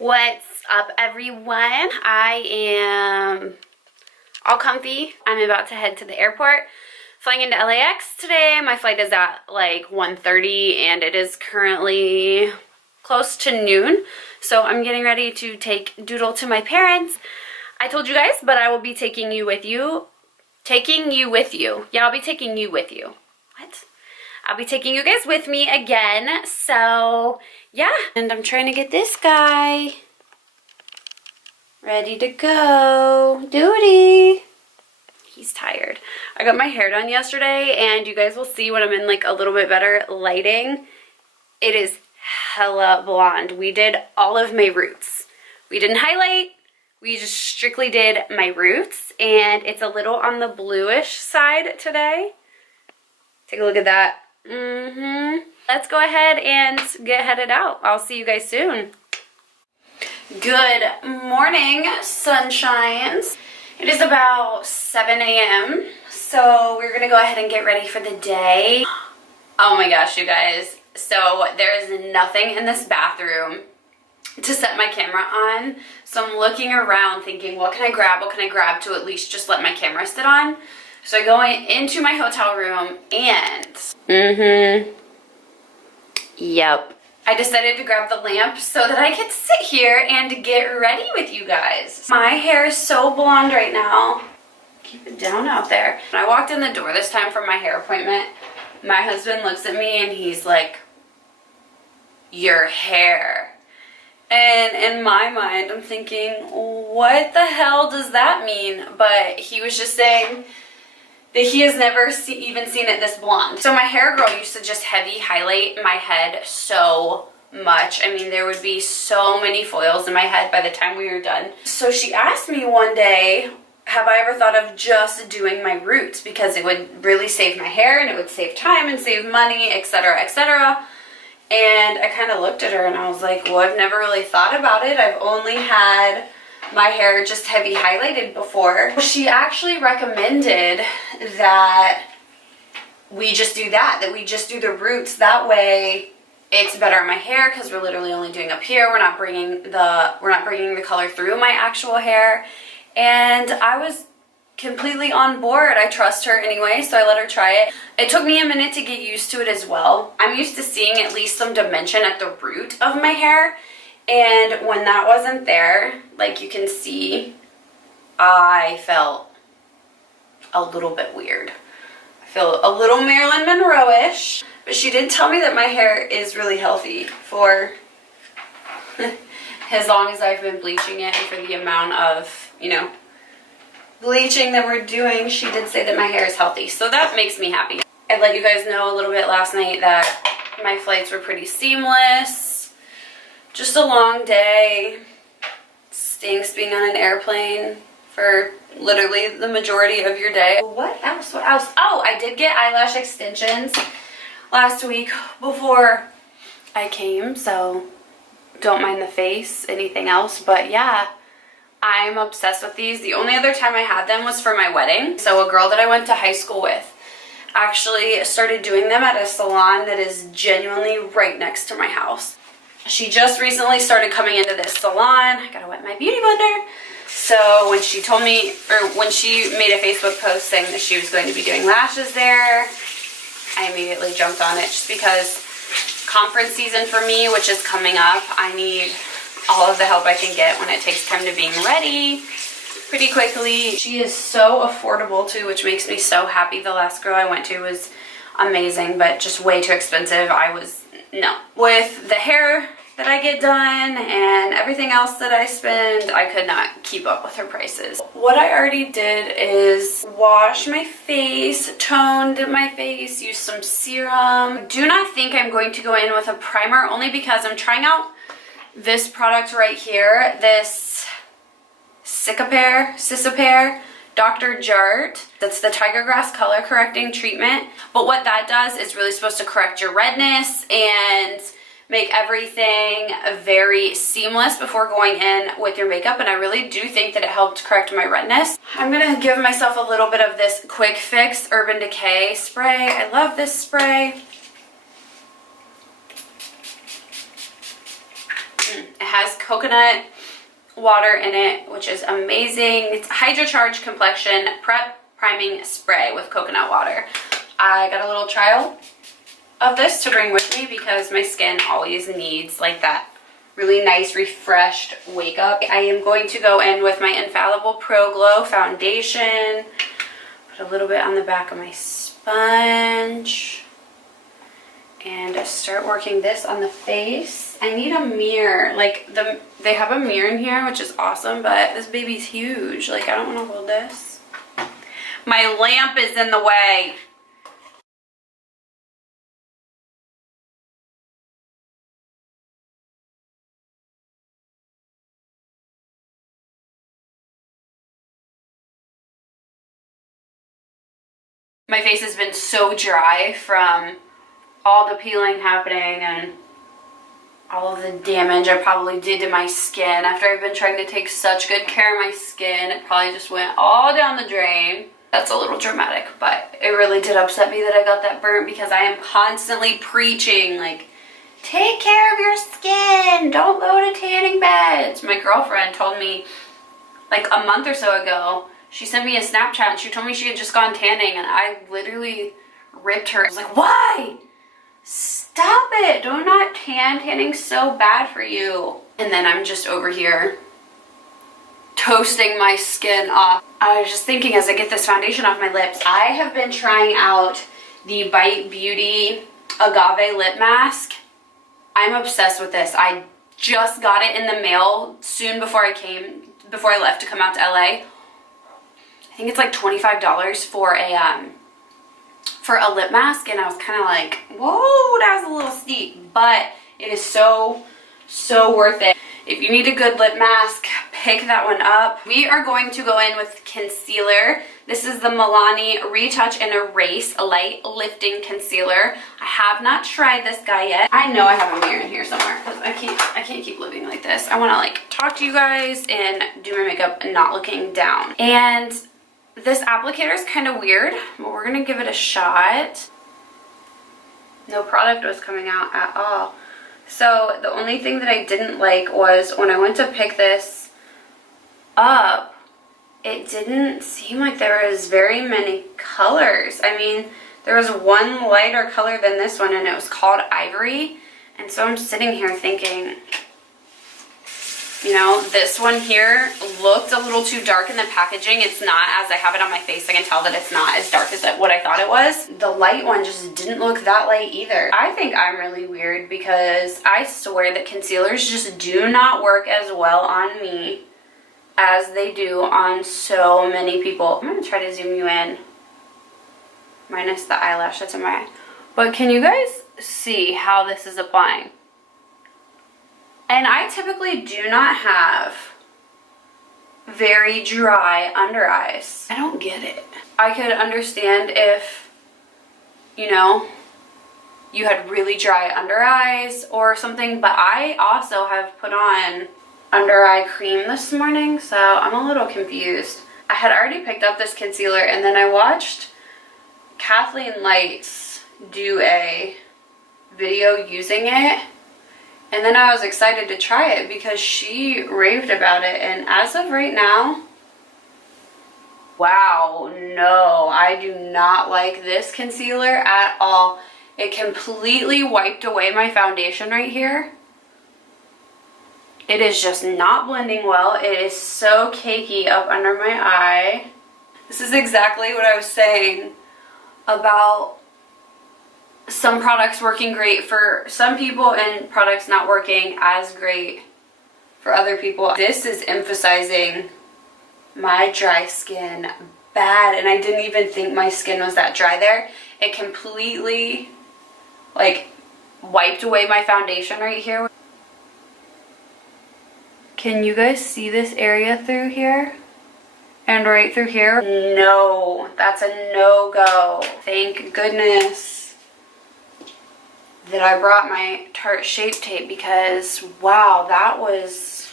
What's up, everyone? I am all comfy. I'm about to head to the airport. Flying into LAX today. My flight is at like 1:30 and it is currently close to noon. So I'm getting ready to take Doodle to my parents. I told you guys, but I will be taking you with you. Taking you with you. Yeah, I'll be taking you with you. What? I'll be taking you guys with me again. So yeah, and I'm trying to get this guy ready to go. Doody. He's tired. I got my hair done yesterday and you guys will see when I'm in like a little bit better lighting. It is hella blonde. We did all of my roots. We didn't highlight. We just strictly did my roots and it's a little on the bluish side today. Take a look at that. Let's go ahead and get headed out. I'll see you guys soon. Good morning, sunshines. It is about 7 a.m. So we're gonna go ahead and get ready for the day. Oh my gosh, you guys. So there is nothing in this bathroom to set my camera on. So I'm looking around thinking, what can I grab? What can I grab to at least just let my camera sit on? So I go into my hotel room and, yep. I decided to grab the lamp so that I could sit here and get ready with you guys. My hair is so blonde right now. Keep it down out there. When I walked in the door this time for my hair appointment, my husband looks at me and he's like, your hair. And in my mind, I'm thinking, what the hell does that mean? But he was just saying that he has never even seen it this blonde. So my hair girl used to just heavy highlight my head so much. I mean, there would be so many foils in my head by the time we were done. So she asked me one day, have I ever thought of just doing my roots? Because it would really save my hair and it would save time and save money, etc., etc. And I kind of looked at her and I was like, well, I've never really thought about it. I've only had my hair just heavy highlighted before. She actually recommended that we just do that we just do the roots. That way it's better on my hair because we're literally only doing up here. We're not bringing the color through my actual hair. And I was completely on board. I trust her anyway, so I let her try it. It took me a minute to get used to it as well. I'm used to seeing at least some dimension at the root of my hair. And when that wasn't there, like you can see, I felt a little bit weird. I feel a little Marilyn Monroe-ish. But she did tell me that my hair is really healthy for as long as I've been bleaching it and for the amount of, you know, bleaching that we're doing. She did say that my hair is healthy. So that makes me happy. I let you guys know a little bit last night that my flights were pretty seamless. Just a long day. Stinks being on an airplane for literally the majority of your day. What else? What else? Oh, I did get eyelash extensions last week before I came, so don't mind the face, anything else. But yeah, I'm obsessed with these. The only other time I had them was for my wedding. So a girl that I went to high school with actually started doing them at a salon that is genuinely right next to my house. She just recently started coming into this salon. I gotta wet my beauty blender. So when she told me, or when she made a Facebook post saying that she was going to be doing lashes there, I immediately jumped on it just because conference season for me, which is coming up, I need all of the help I can get when it takes time to being ready pretty quickly. She is so affordable too, which makes me so happy. The last girl I went to was amazing, but just way too expensive. No. With the hair that I get done and everything else that I spend, I could not keep up with her prices. What I already did is wash my face, toned my face, used some serum. Do not think I'm going to go in with a primer only because I'm trying out this product right here, this Cicapair Dr. Jart. That's the Tiger Grass color correcting treatment. But what that does is really supposed to correct your redness and make everything very seamless before going in with your makeup. And I really do think that it helped correct my redness. I'm gonna give myself a little bit of this Quick Fix Urban Decay spray. I love this spray. It has coconut water in it, which is amazing. It's Hydro Charge Complexion Prep Priming Spray with coconut water. I got a little trial of this to bring with me because my skin always needs like that really nice refreshed wake up. I am going to go in with my Infallible Pro Glow foundation, put a little bit on the back of my sponge, and start working this on the face. I need a mirror. Like they have a mirror in here, which is awesome, but this baby's huge. Like I don't want to hold this. My lamp is in the way. My face has been so dry from all the peeling happening and all of the damage I probably did to my skin. After I've been trying to take such good care of my skin, it probably just went all down the drain. That's a little dramatic, but it really did upset me that I got that burnt because I am constantly preaching, like, take care of your skin, don't go to tanning beds. My girlfriend told me like a month or so ago, she sent me a Snapchat and she told me she had just gone tanning, and I literally ripped her. I was like, why? Stop it. Do not tan. Tanning's so bad for you. And then I'm just over here toasting my skin off. I was just thinking as I get this foundation off my lips, I have been trying out the Bite Beauty Agave Lip Mask. I'm obsessed with this. I just got it in the mail soon before I left to come out to LA. I think it's like $25 for a lip mask, and I was kind of like, whoa, that was a little steep, but it is so worth it. If you need a good lip mask, pick that one up. We are going to go in with concealer. This is the Milani Retouch and Erase Light Lifting Concealer. I have not tried this guy yet. I know I have a mirror in here somewhere because I can't keep living like this. I want to like talk to you guys and do my makeup and not looking down. And this applicator is kind of weird, but we're gonna give it a shot. No product was coming out at all. So the only thing that I didn't like was when I went to pick this up, it didn't seem like there was very many colors. I mean, there was one lighter color than this one, and it was called Ivory. And so I'm sitting here thinking, you know, this one here looked a little too dark in the packaging. It's not, as I have it on my face, I can tell that it's not as dark as what I thought it was. The light one just didn't look that light either. I think I'm really weird because I swear that concealers just do not work as well on me as they do on so many people. I'm gonna try to zoom you in, minus the eyelash that's in my eye. But can you guys see how this is applying? And I typically do not have very dry under eyes. I don't get it. I could understand if, you know, you had really dry under eyes or something, but I also have put on under eye cream this morning, so I'm a little confused. I had already picked up this concealer, and then I watched Kathleen Lights do a video using it. And then I was excited to try it because she raved about it. And as of right now, wow, no, I do not like this concealer at all. It completely wiped away my foundation right here. It is just not blending well. It is so cakey up under my eye. This is exactly what I was saying about some products working great for some people and products not working as great for other people. This is emphasizing my dry skin bad, and I didn't even think my skin was that dry there. It completely like wiped away my foundation right here. Can you guys see this area through here? And right through here? No, that's a no-go. Thank goodness that I brought my Tarte Shape Tape because, wow, that was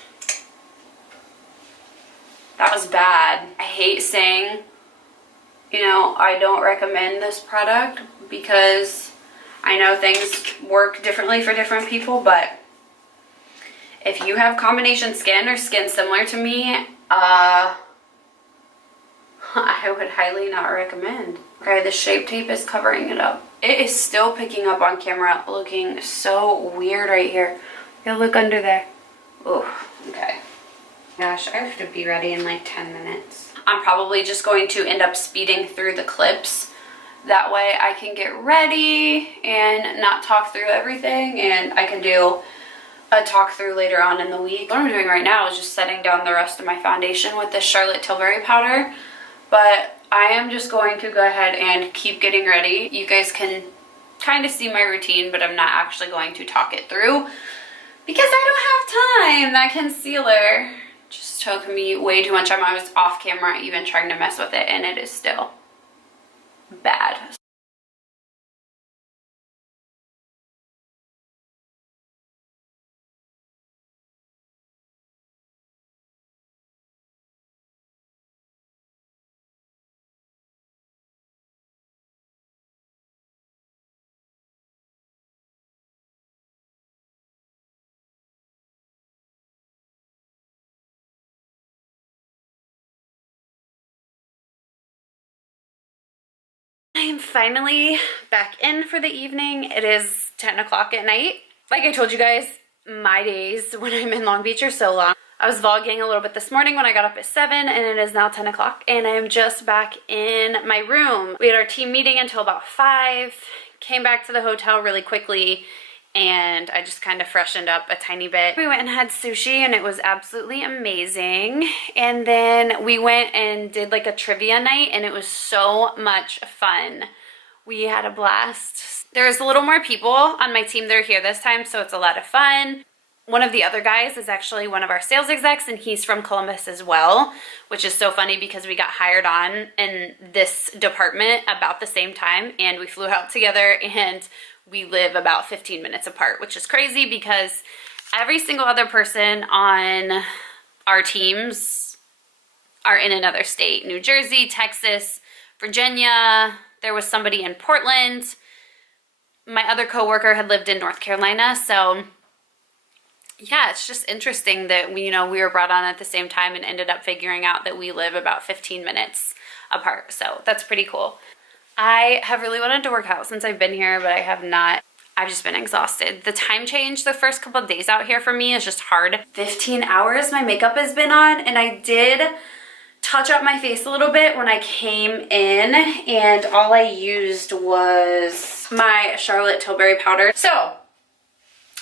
bad. I hate saying, you know, I don't recommend this product because I know things work differently for different people, but If you have combination skin or skin similar to me, I would highly not recommend. Okay, the Shape Tape is covering it up. It is still picking up on camera, looking so weird right here. Go look under there. Oh, okay. Gosh, I have to be ready in like 10 minutes. I'm probably just going to end up speeding through the clips. That way I can get ready and not talk through everything, and I can do a talk through later on in the week. What I'm doing right now is just setting down the rest of my foundation with this Charlotte Tilbury powder. But I am just going to go ahead and keep getting ready. You guys can kind of see my routine, but I'm not actually going to talk it through because I don't have time. That concealer just took me way too much time. I was off camera even trying to mess with it, and it is still bad. I am finally back in for the evening. It is 10 o'clock at night. Like I told you guys, my days when I'm in Long Beach are so long. I was vlogging a little bit this morning when I got up at 7, and it is now 10 o'clock, and I am just back in my room. We had our team meeting until about 5, came back to the hotel really quickly, and I just kind of freshened up a tiny bit. We went and had sushi, and it was absolutely amazing. And then we went and did like a trivia night, and it was so much fun. We had a blast. There's a little more people on my team that are here this time, so it's a lot of fun. One of the other guys is actually one of our sales execs, and he's from Columbus as well, which is so funny because we got hired on in this department about the same time, and we flew out together, and we live about 15 minutes apart, which is crazy because every single other person on our teams are in another state. New Jersey, Texas, Virginia. There was somebody in Portland. My other coworker had lived in North Carolina, so yeah, it's just interesting that we were brought on at the same time and ended up figuring out that we live about 15 minutes apart. So that's pretty cool. I have really wanted to work out since I've been here, but I have not. I've just been exhausted. The time change the first couple of days out here for me is just hard. 15 hours my makeup has been on, and I did touch up my face a little bit when I came in, and all I used was my Charlotte Tilbury powder. So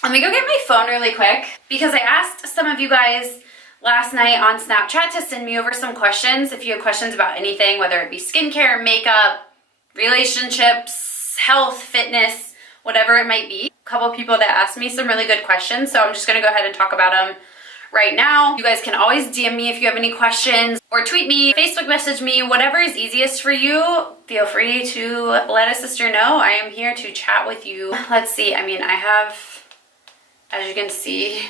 let me go get my phone really quick because I asked some of you guys last night on Snapchat to send me over some questions. If you have questions about anything, whether it be skincare, makeup, relationships, health, fitness, whatever it might be. A couple people that asked me some really good questions, so I'm just gonna go ahead and talk about them right now. You guys can always DM me if you have any questions, or tweet me, Facebook message me, whatever is easiest for you. Feel free to let a sister know. I am here to chat with you. Let's see, I mean, I have, as you can see,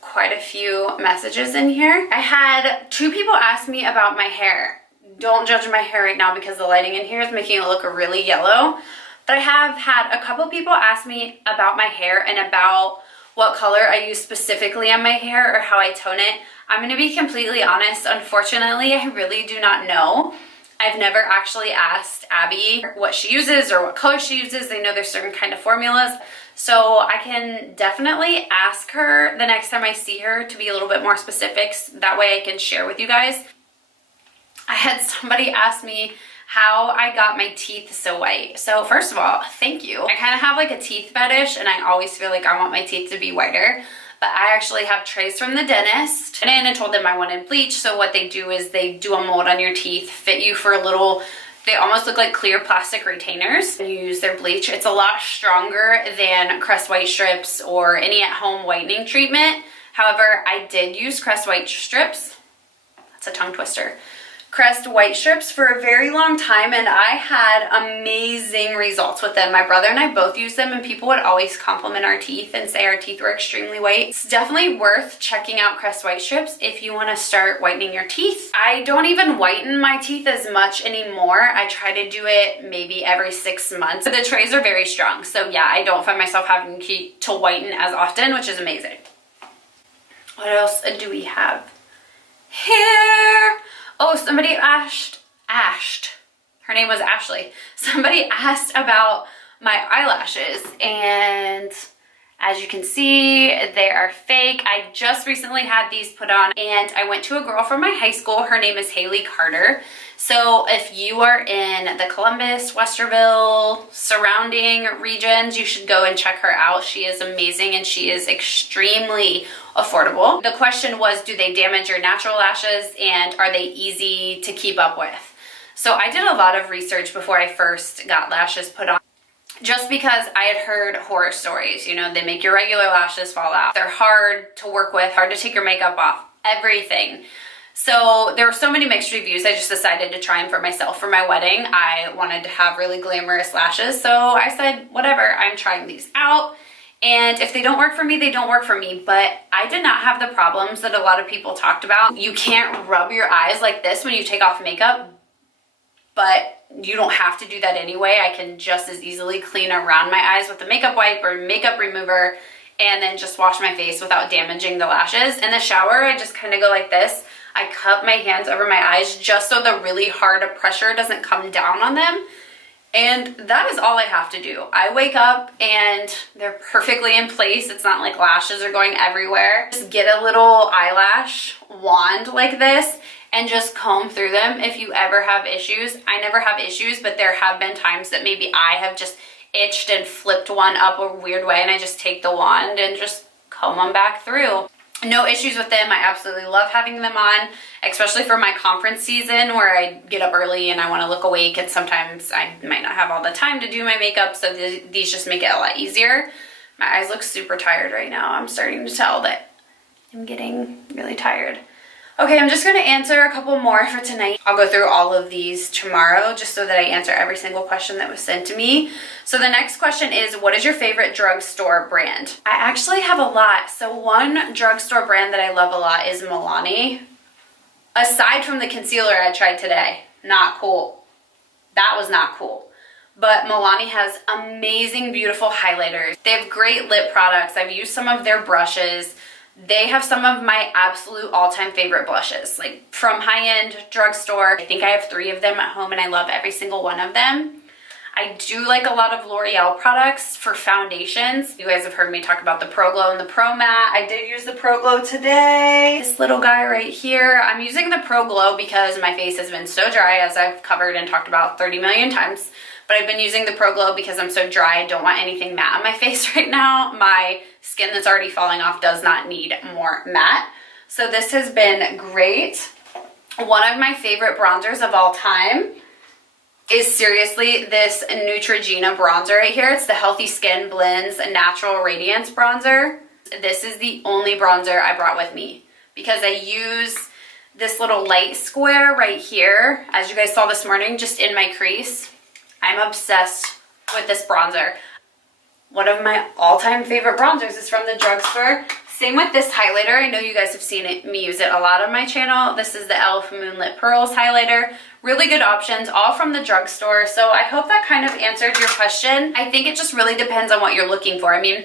quite a few messages in here. I had 2 people ask me about my hair. Don't judge my hair right now because the lighting in here is making it look really yellow. But I have had a couple people ask me about my hair and about what color I use specifically on my hair or how I tone it. I'm gonna be completely honest. Unfortunately, I really do not know. I've never actually asked Abby what she uses or what color she uses. I know there's certain kind of formulas. So I can definitely ask her the next time I see her to be a little bit more specifics. That way I can share with you guys. I had somebody ask me how I got my teeth so white. So first of all, thank you. I kind of have like a teeth fetish, and I always feel like I want my teeth to be whiter. But I actually have trays from the dentist, and I told them I wanted bleach. So what they do is they do a mold on your teeth, fit you for a little, they almost look like clear plastic retainers. And you use their bleach. It's a lot stronger than Crest White Strips or any at-home whitening treatment. However, I did use Crest White Strips. That's a tongue twister. Crest White Strips for a very long time, and I had amazing results with them. My brother and I both used them, and people would always compliment our teeth and say our teeth were extremely white. It's definitely worth checking out Crest White Strips if you want to start whitening your teeth. I don't even whiten my teeth as much anymore. I try to do it maybe every 6 months. The trays are very strong, so yeah, I don't find myself having to whiten as often, which is amazing. What else do we have here? Oh, somebody asked, her name was Ashley. Somebody asked about my eyelashes, and as you can see, they are fake. I just recently had these put on, and I went to a girl from my high school. Her name is Haley Carter. So if you are in the Columbus, Westerville, surrounding regions, you should go and check her out. She is amazing, and she is extremely affordable. The question was, do they damage your natural lashes, and are they easy to keep up with? So I did a lot of research before I first got lashes put on, just because I had heard horror stories. You know, they make your regular lashes fall out. They're hard to work with, hard to take your makeup off, everything. So there were so many mixed reviews, I just decided to try them for myself. For my wedding, I wanted to have really glamorous lashes, so I said, whatever, I'm trying these out. And if they don't work for me, they don't work for me. But I did not have the problems that a lot of people talked about. You can't rub your eyes like this when you take off makeup, but you don't have to do that anyway. I can just as easily clean around my eyes with a makeup wipe or makeup remover and then just wash my face without damaging the lashes. In the shower, I just kind of go like this. I cup my hands over my eyes just so the really hard pressure doesn't come down on them. And that is all I have to do. I wake up and they're perfectly in place. It's not like lashes are going everywhere. Just get a little eyelash wand like this and just comb through them if you ever have issues. I never have issues, but there have been times that maybe I have just itched and flipped one up a weird way, and I just take the wand and just comb them back through. No issues with them. I absolutely love having them on, especially for my conference season where I get up early and I want to look awake, and sometimes I might not have all the time to do my makeup, so these just make it a lot easier. My eyes look super tired right now. I'm starting to tell that I'm getting really tired. Okay, I'm just going to answer a couple more for tonight. I'll go through all of these tomorrow just so that I answer every single question that was sent to me. So the next question is, what is your favorite drugstore brand? I actually have a lot. So one drugstore brand that I love a lot is Milani. Aside from the concealer I tried today, not cool. That was not cool. But Milani has amazing, beautiful highlighters. They have great lip products. I've used some of their brushes. They have some of my absolute all-time favorite blushes, like from high-end drugstore. I think I have 3 of them at home and I love every single one of them. I do like a lot of L'Oreal products for foundations. You guys have heard me talk about the Pro Glow and the Pro Matte. I did use the Pro Glow today. This little guy right here. I'm using the Pro Glow because my face has been so dry, as I've covered and talked about 30 million times. But I've been using the Pro Glow because I'm so dry. I don't want anything matte on my face right now. My skin that's already falling off does not need more matte. So this has been great. One of my favorite bronzers of all time is seriously this Neutrogena bronzer right here. It's the Healthy Skin Blends Natural Radiance bronzer. This is the only bronzer I brought with me because I use this little light square right here, as you guys saw this morning, just in my crease. I'm obsessed with this bronzer. One of my all-time favorite bronzers is from the drugstore. Same with this highlighter. I know you guys have seen me use it a lot on my channel. This is the e.l.f. Moonlit Pearls highlighter. Really good options, all from the drugstore. So I hope that kind of answered your question. I think it just really depends on what you're looking for. I mean,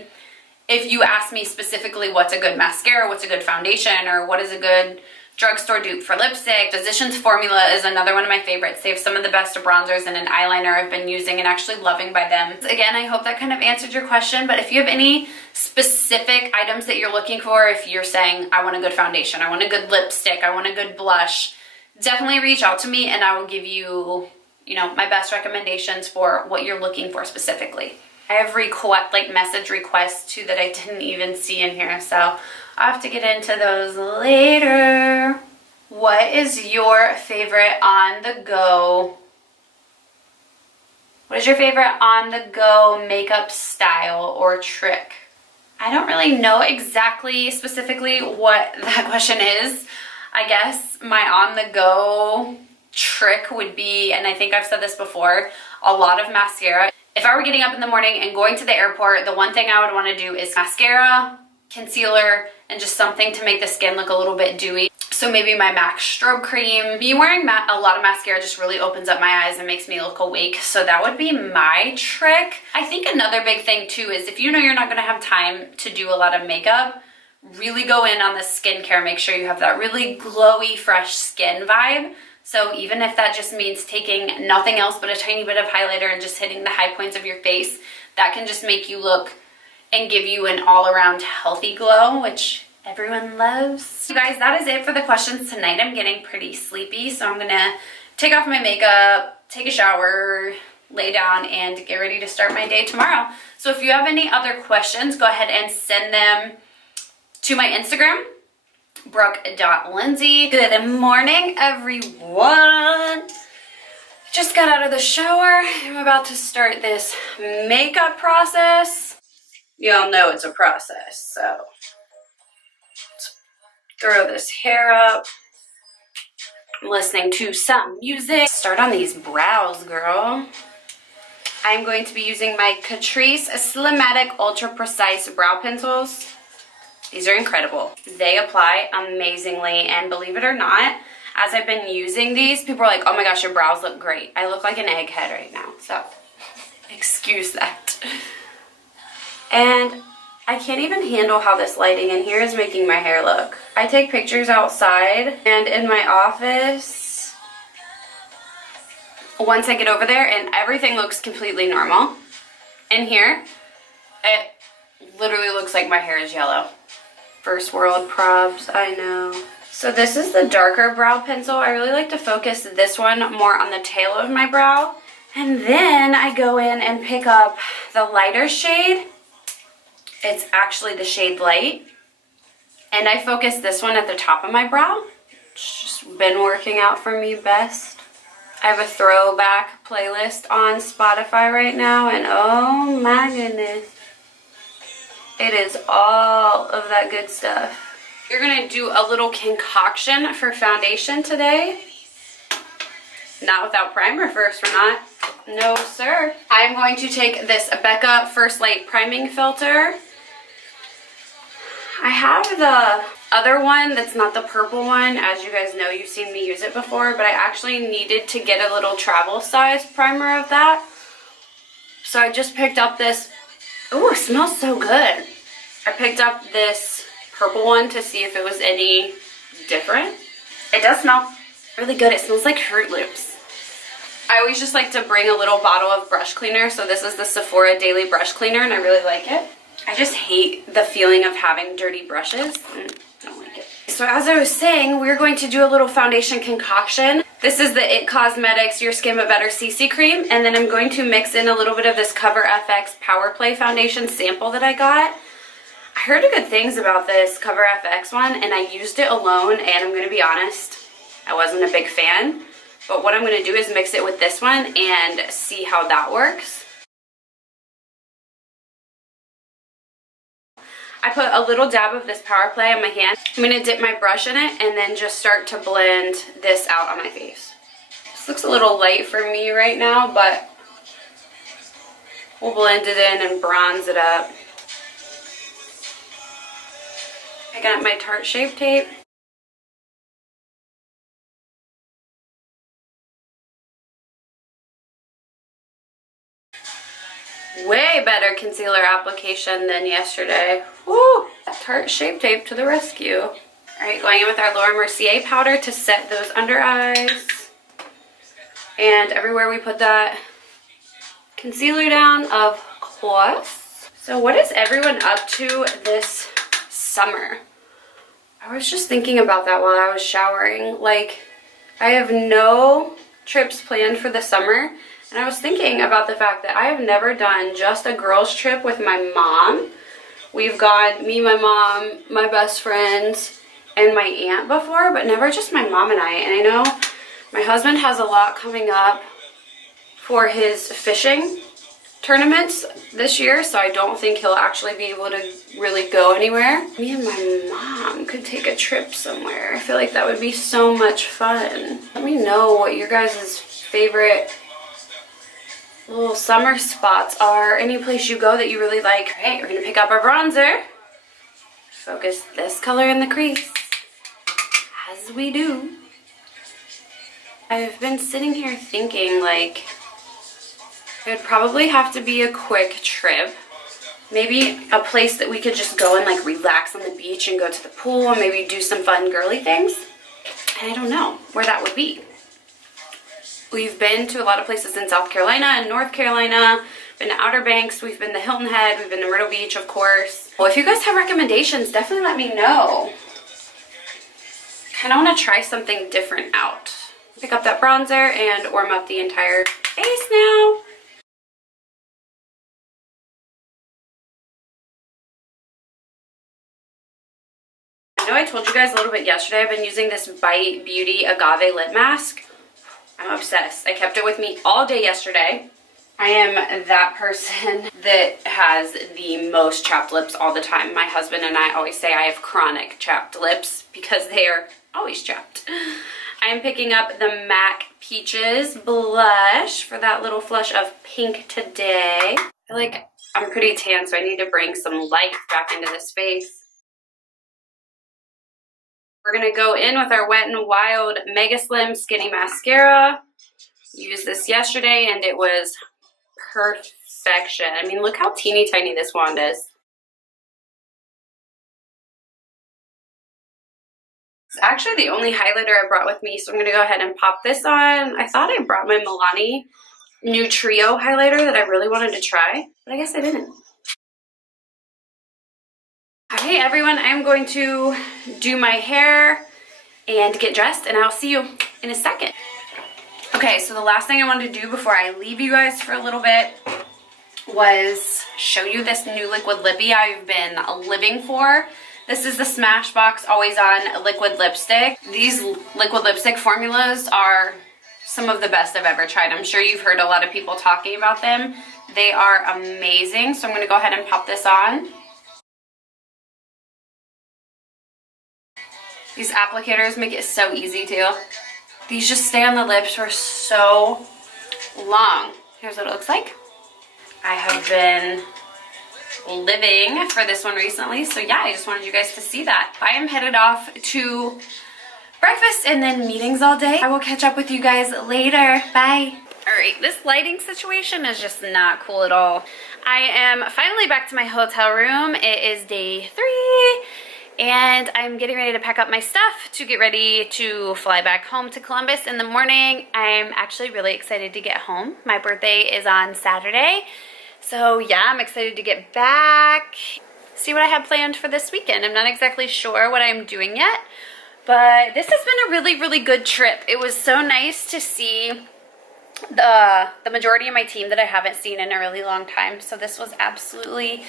if you ask me specifically what's a good mascara, what's a good foundation, or what is a good drugstore dupe for lipstick, Physicians Formula is another one of my favorites. They have some of the best bronzers and an eyeliner I've been using and actually loving by them. Again, I hope that kind of answered your question, but if you have any specific items that you're looking for, if you're saying, I want a good foundation, I want a good lipstick, I want a good blush, definitely reach out to me and I will give you, my best recommendations for what you're looking for specifically. I have message requests too that I didn't even see in here, so I'll have to get into those later. What is your favorite on the go? What is your favorite on the go makeup style or trick? I don't really know exactly specifically what that question is. I guess my on the go trick would be, and I think I've said this before, a lot of mascara. If I were getting up in the morning and going to the airport, the one thing I would want to do is mascara, concealer, and just something to make the skin look a little bit dewy. So maybe my MAC strobe cream. Me wearing a lot of mascara just really opens up my eyes and makes me look awake. So that would be my trick. I think another big thing too is if you know you're not going to have time to do a lot of makeup, really go in on the skincare. Make sure you have that really glowy, fresh skin vibe. So even if that just means taking nothing else but a tiny bit of highlighter and just hitting the high points of your face, that can just make you look and give you an all-around healthy glow, which everyone loves. You guys, that is it for the questions tonight. I'm getting pretty sleepy, so I'm gonna take off my makeup, take a shower, lay down, and get ready to start my day tomorrow. So if you have any other questions, go ahead and send them to my Instagram, Brooke.Lindsey. Good morning, everyone. Just got out of the shower. I'm about to start this makeup process. Y'all know it's a process, so let's throw this hair up. I'm listening to some music. Start on these brows, girl. I'm going to be using my Catrice Slimatic Ultra Precise Brow Pencils. These are incredible. They apply amazingly, and believe it or not, as I've been using these, people are like, oh my gosh, your brows look great. I look like an egghead right now, so excuse that. And I can't even handle how this lighting in here is making my hair look. I take pictures outside and in my office once I get over there, and everything looks completely normal. In here, it literally looks like my hair is yellow. First world probs, I know. So this is the darker brow pencil. I really like to focus this one more on the tail of my brow. And then I go in and pick up the lighter shade. It's actually the shade Light. And I focus this one at the top of my brow. It's just been working out for me best. I have a throwback playlist on Spotify right now, and oh my goodness. It is all of that good stuff. You're gonna do a little concoction for foundation today. Not without primer first, we're not. No, sir. I'm going to take this Becca First Light Priming Filter. I have the other one that's not the purple one. As you guys know, you've seen me use it before, but I actually needed to get a little travel size primer of that. So I just picked up this. Ooh, it smells so good. I picked up this purple one to see if it was any different. It does smell really good. It smells like Fruit Loops. I always just like to bring a little bottle of brush cleaner. So this is the Sephora Daily Brush Cleaner, and I really like it. I just hate the feeling of having dirty brushes. I don't like it. So as I was saying, we're going to do a little foundation concoction. This is the It Cosmetics Your Skin But Better CC Cream, and then I'm going to mix in a little bit of this Cover FX Power Play Foundation sample that I got. I heard good things about this Cover FX one, and I used it alone, and I'm going to be honest, I wasn't a big fan. But what I'm going to do is mix it with this one and see how that works. I put a little dab of this Power Play on my hand. I'm going to dip my brush in it and then just start to blend this out on my face. This looks a little light for me right now, but we'll blend it in and bronze it up. Picking up my Tarte Shape Tape. Way better concealer application than yesterday. Woo! Tarte Shape Tape to the rescue. Alright, going in with our Laura Mercier powder to set those under eyes. And everywhere we put that concealer down, of course. So what is everyone up to this summer? I was just thinking about that while I was showering. Like, I have no trips planned for the summer. And I was thinking about the fact that I have never done just a girls trip with my mom. We've gone, me, my mom, my best friends, and my aunt before, but never just my mom and I. And I know my husband has a lot coming up for his fishing tournaments this year, so I don't think he'll actually be able to really go anywhere. Me and my mom could take a trip somewhere. I feel like that would be so much fun. Let me know what your guys' favorite little summer spots are. Any place you go that you really like. Okay, we're gonna pick up our bronzer. Focus this color in the crease, as we do. I've been sitting here thinking, like, it would probably have to be a quick trip. maybe a place that we could just go and like relax on the beach and go to the pool and maybe do some fun girly things. And I don't know where that would be. We've been to a lot of places in South Carolina and North Carolina, been to Outer Banks, we've been to Hilton Head, we've been to Myrtle Beach, of course. Well, if you guys have recommendations, definitely let me know. Kind of want to try something different out. Pick up that bronzer and warm up the entire face now. I know I told you guys a little bit yesterday, I've been using this Bite Beauty Agave Lip Mask. I'm obsessed. I kept it with me all day yesterday. I am that person that has the most chapped lips all the time. My husband and I always say I have chronic chapped lips because they are always chapped. I'm picking up the MAC Peaches blush for that little flush of pink today. I feel like I'm pretty tan, so I need to bring some life back into this face. We're going to go in with our Wet n Wild Mega Slim Skinny Mascara. Used this yesterday and it was perfection. I mean, look how teeny tiny this wand is. It's actually the only highlighter I brought with me, so I'm going to go ahead and pop this on. I thought I brought my Milani new Trio highlighter that I really wanted to try, but I guess I didn't. Hey everyone, I'm going to do my hair and get dressed, and I'll see you in a second. Okay, so the last thing I wanted to do before I leave you guys for a little bit was show you this new liquid lippy I've been living for. This is the Smashbox Always On liquid lipstick. These liquid lipstick formulas are some of the best I've ever tried. I'm sure you've heard a lot of people talking about them. They are amazing, so I'm going to go ahead and pop this on. These applicators make it so easy too. These just stay on the lips for so long. Here's what it looks like. I have been living for this one recently, so yeah, I just wanted you guys to see that. I am headed off to breakfast and then meetings all day. I will catch up with you guys later. Bye. Alright, this lighting situation is just not cool at all. I am finally back to my hotel room. It is day 3. And I'm getting ready to pack up my stuff to get ready to fly back home to Columbus in the morning. I'm actually really excited to get home. My birthday is on Saturday. So yeah, I'm excited to get back. See what I have planned for this weekend. I'm not exactly sure what I'm doing yet, but this has been a really, really good trip. It was so nice to see the majority of my team that I haven't seen in a really long time. So this was absolutely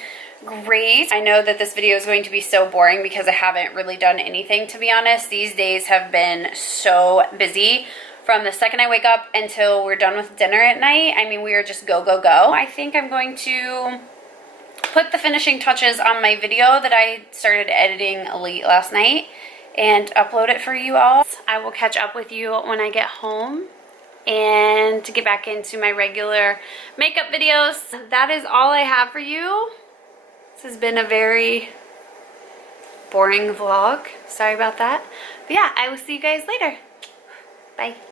great. I know that this video is going to be so boring because I haven't really done anything, to be honest. These days have been so busy from the second I wake up until we're done with dinner at night. I mean, we are just go, go, go. I think I'm going to put the finishing touches on my video that I started editing late last night and upload it for you all. I will catch up with you when I get home and to get back into my regular makeup videos. That is all I have for you. This has been a very boring vlog. Sorry about that. But yeah, I will see you guys later. Bye.